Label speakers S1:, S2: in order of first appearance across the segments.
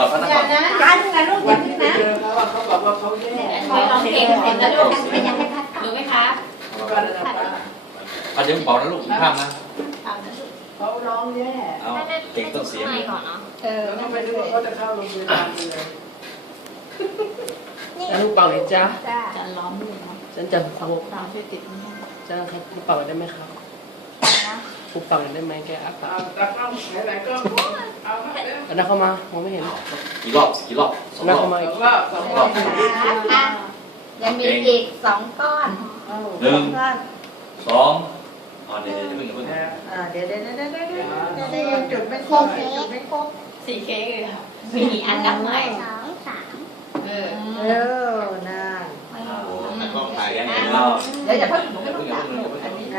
S1: ่อนพระนครนะ
S2: กัน่ะลูกนะเข
S3: าบอกว่าเขาแย่
S4: เขาเห็นเห็นแล้วลูกกันยังไม่พักถูกไหมคะ
S5: อาจจะบอกนะลูก ข้ามนะ
S3: เขาร้องแย่
S4: ได็ต้องเสียงก่อน
S6: เนาะแล้วท
S7: ำไมดูว่าเขาจะเข้ามรงพยาบาลเลย
S8: นี่ลูกเป่าหรือจ้าจะล้อมอยู่เนาะฉันจะ
S9: ฟังฟัช่วยติดนี่
S8: จะลูกเป่าได้ไหมครับคุปปังได้ไหมแก
S7: อ่ะแต่ข้าไหนไก็เอ
S8: าไปแล้วนั่เข้ามา
S9: มองไม่เห็น
S5: กี่รอบ กี่รอบ
S8: สองรอบอง
S2: ยังมีอีกสองก้อน
S5: หนึ่งสองเดี๋ยว
S2: เดี๋ยวเดี๋ยวเดี๋ยวเดี๋ยวเดี๋ยจุดไม่ครบจุดไม่ครบ
S4: สี่เค้กเลยค่ะมีอันดับไหม
S10: สองสาม
S2: เออเออน่า
S5: แต่ก็ขายยังไงเรา
S2: เดี๋ยวจะเพิ่ม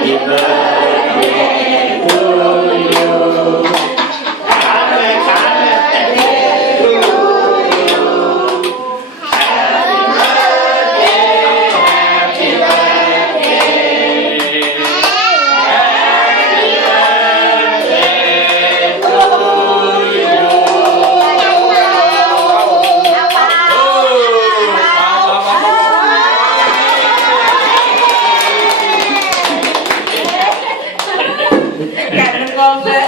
S4: Amen. Yeah.
S2: love it.